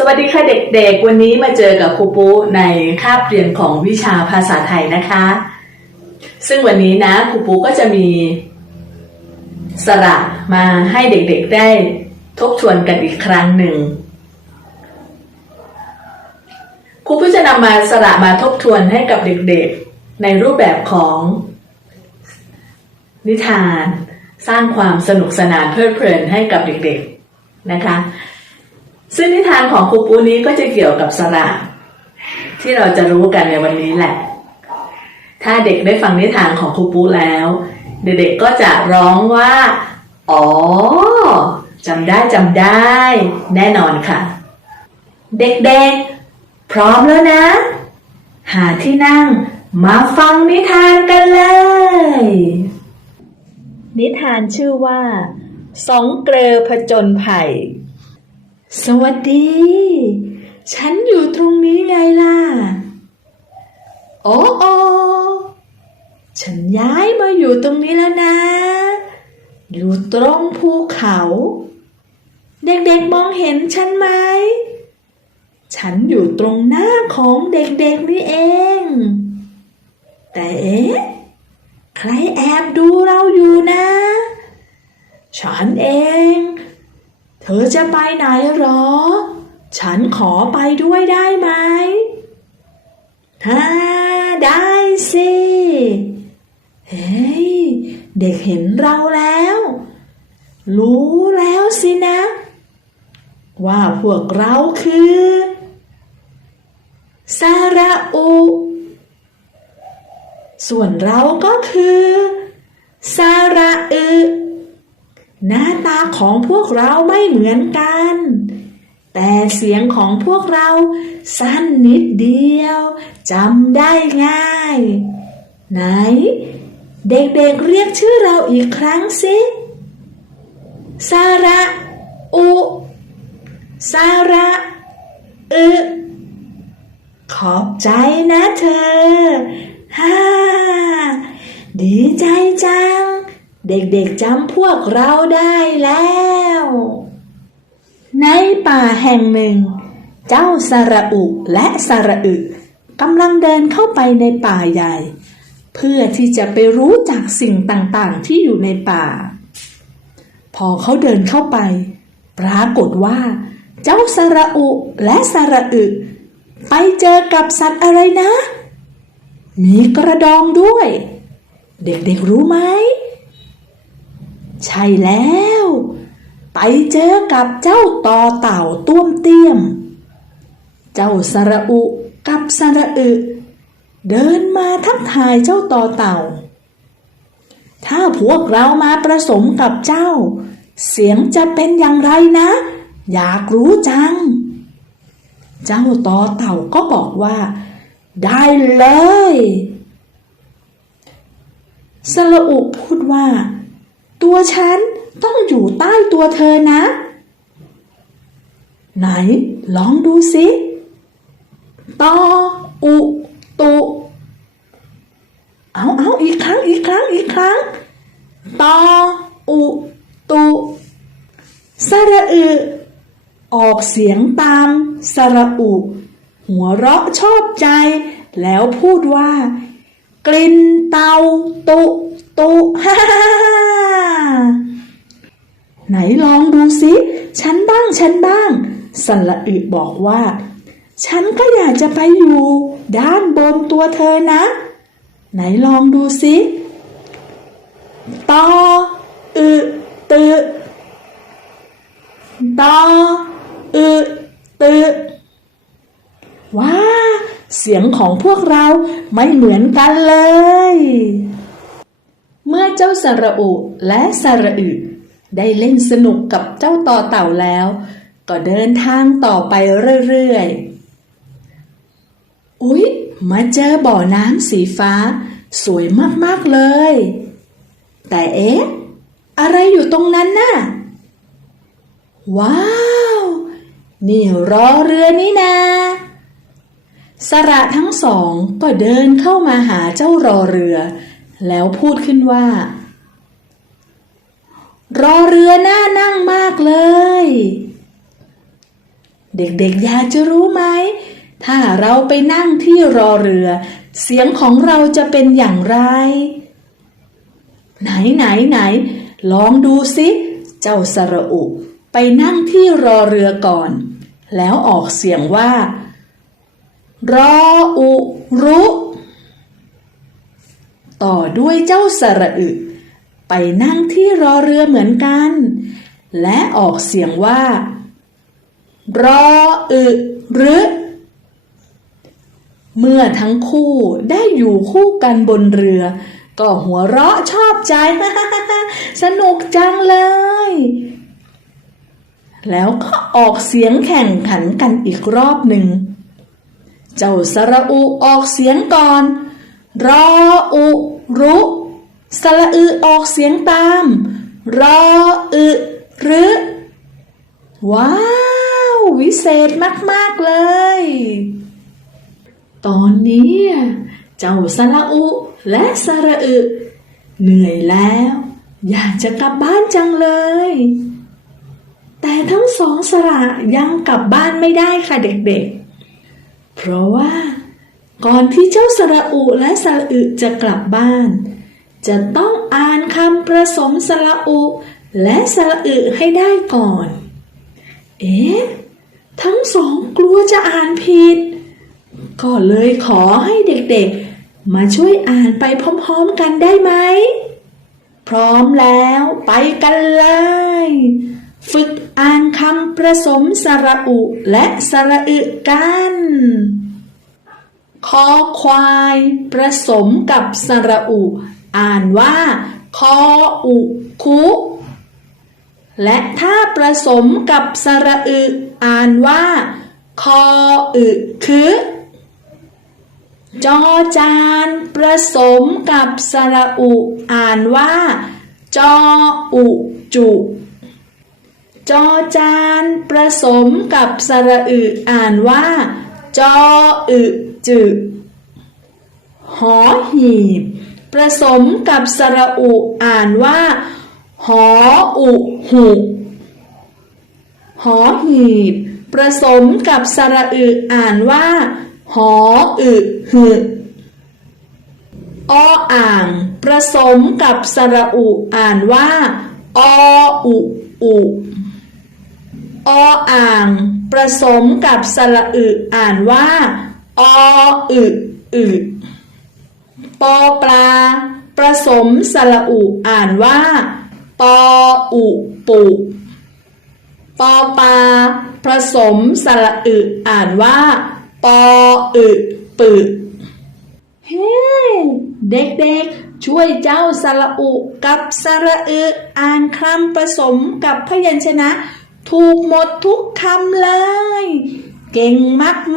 สวัสดีค่ะเด็กๆ วันนี้มาเจอกับครูปุ๊ในคาบเรียนของวิชาภาษาไทยนะคะ ซึ่งวันนี้นะครูปุ๊ก็จะมีสระมาให้เด็กๆได้ทบทวนกันอีกครั้งหนึ่งครูปุ๊จะนำมาสระมาทบทวนให้กับเด็กๆ ในรูปแบบของ นิทาน สร้างความสนุกสนานเพลิดเพลินให้กับเด็กๆนะคะ ซึ่งนิทานของครูปูนี้ก็จะเกี่ยวกับสระที่เราจะรู้กันในวันนี้แหละ ถ้าเด็กได้ฟังนิทานของครูปูแล้ว เด็กๆก็จะร้องว่า อ๋อจำได้จำได้ แน่นอนค่ะ เด็กๆ พร้อมแล้วนะ หาที่นั่งมาฟังนิทานกันเลย นิทานชื่อว่า สองเกลอผจญภัย สวัสดี ฉันอยู่ตรงนี้ไงล่ะ โอ้โอฉันย้ายมาอยู่ตรงนี้แล้วนะ อยู่ตรงภูเขา เด็กๆมองเห็นฉันไหม ฉันอยู่ตรงหน้าของเด็กๆนี่เอง แต่เอ๊ะ ใครแอบดูเราอยู่นะ ฉันเอง ธอจะไปไหนหรอ ฉันขอไปด้วยได้ไหมฮ่าได้สิเฮ้ยเด็กเห็นเราแล้ว รู้แล้วสินะ ว่าพวกเราคือซาราอุส่วนเราก็คือซาราอึ หน้าตาของพวกเราไม่เหมือนกัน แต่เสียงของพวกเราสั้นนิดเดียวจำได้ง่าย ไหน เด็กๆเรียกชื่อเราอีกครั้งสิซาระอุซาระอึขอบใจนะเธอ ฮ่า ดีใจจัง เด็กๆจำพวกเราได้แล้ว ในป่าแห่งหนึ่ง เจ้าสระอุและสระอึกำลังเดินเข้าไปในป่าใหญ่ เพื่อที่จะไปรู้จักสิ่งต่างๆที่อยู่ในป่า พอเขาเดินเข้าไป ปรากฏว่า เจ้าสระอุและสระอึไปเจอกับสัตว์อะไรนะ มีกระดองด้วย เด็กๆรู้ไหม ใช่แล้ว ไปเจอกับเจ้าต่อเต่าต้วมเตี้ยม เจ้าสระอุกับสระอึ เดินมาทักทายเจ้าต่อเต่า ถ้าพวกเรามาผสมกับเจ้า เสียงจะเป็นอย่างไรนะ อยากรู้จัง เจ้าต่อเต่าก็บอกว่า ได้เลยสระอุพูดว่า ตัวฉันต้องอยู่ใต้ตัวเธอนะ ไหน ลองดูสิตออุตุเอาเอาอีกครั้งอีกครั้งอีกครั้งตออุตุสระอึออกเสียงตามสระอุ หัวเราะชอบใจ แล้วพูดว่า กลิ่นเตาตุตุฮ่าฮ่าฮ่า ไหนลองดูสิฉันบ้างฉันบ้าง สันละอึบอกว่า ฉันก็อยากจะไปอยู่ ด้านบนตัวเธอนะ ไหนลองดูสิตออึตึตออึตึว้า เสียงของพวกเราไม่เหมือนกันเลย เมื่อเจ้าสระอุและสระอึได้เล่นสนุกกับเจ้าต่อเต่าแล้ว ก็เดินทางต่อไปเรื่อยๆ อุ๊ย มาเจอบ่อน้ำสีฟ้า สวยมากๆเลย แต่เอ๊ะ อะไรอยู่ตรงนั้นน่ะ ว้าว นี่รอเรือนี่นาสระทั้งสองก็เดินเข้ามาหาเจ้ารอเรือ แล้วพูดขึ้นว่า รอเรือน่านั่งมากเลย เด็กๆอยากจะรู้ไหม ถ้าเราไปนั่งที่รอเรือ เสียงของเราจะเป็นอย่างไร ไหนไหนไหน ลองดูสิ เจ้าสระอุ ไปนั่งที่รอเรือก่อน แล้วออกเสียงว่า รออุ รุ ต่อด้วยเจ้าสระอึ ไปนั่งที่รอเรือเหมือนกัน และออกเสียงว่า รออึรึเมื่อทั้งคู่ได้อยู่คู่กันบนเรือ ก็หัวเราะชอบใจ สนุกจังเลย แล้วก็ออกเสียงแข่งขันกันอีกรอบหนึ่ง เจ้าสระอุออกเสียงก่อน รออุรุสระอึออกเสียงตาม รออึรึว้าว วิเศษมาก ๆ เลย ตอนนี้ เจ้าสระอุและสระอึเหนื่อยแล้ว อยากจะกลับบ้านจังเลย แต่ทั้งสองสระยังกลับบ้านไม่ได้ค่ะเด็กๆ เพราะว่า ก่อนที่เจ้าสระอุและสระอึจะกลับบ้าน จะต้องอ่านคำผสมสระอุและสระอึให้ได้ก่อน เอ๊ะ ทั้งสองกลัวจะอ่านผิด ก็เลยขอให้เด็กๆ มาช่วยอ่านไปพร้อมๆกันได้ไหม พร้อมแล้วไปกันเลย ฝึกอ่านคำผสมสระอุและสระอึกัน คอควายผสมกับสระอุ อ่านว่า คออุคุ และถ้าผสมกับสระอึ อ่านว่า คออึคือ จอจานผสมกับสระอุ อ่านว่า จออุจุจอจานผสมกับสระอึ อ่านว่า จออึจึหอหีบผสมกับสระอุอ่านว่า หออุหุหอหีบผสมกับสระอึอ่านว่า หออึหึออ่างผสมกับสระอุอ่านว่า ออุอุ ออ่างผสมกับสระอึอ่านว่าออึอึปอปลาผสมสระอุอ่านว่าปออุปุปอปลาผสมสระอึอ่านว่าปออึปึเฮ้เด็กๆ ช่วยเจ้าสระอุกับสระอึอ่านคำผสมกับพยัญชนะ ถูกหมดทุกคำเลย เก่ง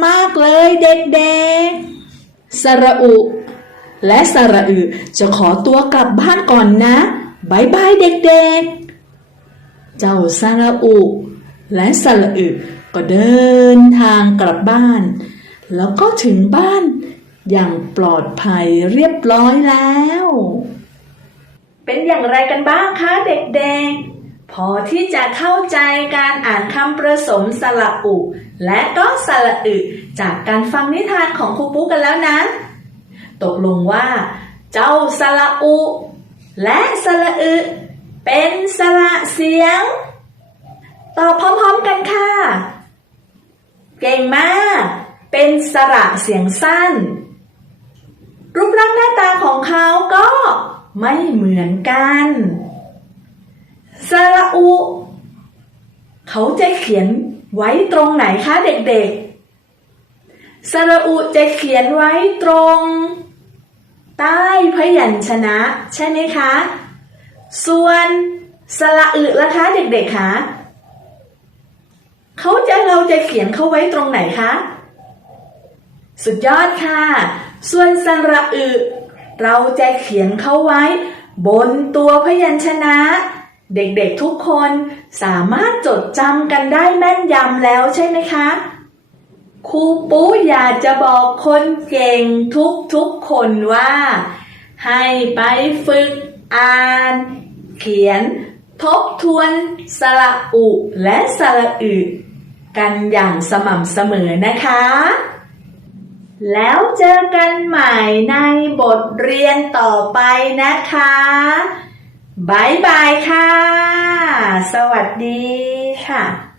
มาก ๆ เลยเด็กๆ สระอุ และสระอึจะขอตัวกลับบ้านก่อนนะบายบายเด็กๆ เจ้าสระอุ และสระอึก็เดินทางกลับบ้าน แล้วก็ถึงบ้านอย่างปลอดภัยเรียบร้อยแล้ว เป็นอย่างไรกันบ้างคะเด็กๆ พอที่จะเข้าใจการอ่านคำผสมสระอุ และก็สระอึ จากการฟังนิทานของครูปุ๊กกันแล้วนะ ตกลงว่า เจ้าสระอุ และสระอึ เป็นสระเสียง ตอบพร้อมๆกันค่ะ เก่งมาก เป็นสระเสียงสั้น รูปร่างหน้าตาของเขาก็ไม่เหมือนกัน สระอุ เขาจะเขียนไว้ตรงไหนคะเด็กๆ สระอุจะเขียนไว้ตรง ใต้พยัญชนะ ใช่ไหมคะ ส่วนสระอึล่ะคะเด็กๆคะเขาจะเราจะเขียนเขาไว้ตรงไหนคะ สุดยอดค่ะ ส่วนสระอึ เราจะเขียนเขาไว้ บนตัวพยัญชนะ เด็กๆทุกคนสามารถจดจำกันได้แม่นยำแล้วใช่ไหมคะ ครูปูอยากจะบอกคนเก่งทุกๆคนว่า ให้ไปฝึกอ่าน เขียน ทบทวนสระอุและสระอึกันอย่างสม่ำเสมอนะคะ แล้วเจอกันใหม่ในบทเรียนต่อไปนะคะ บายบายค่ะ สวัสดีค่ะ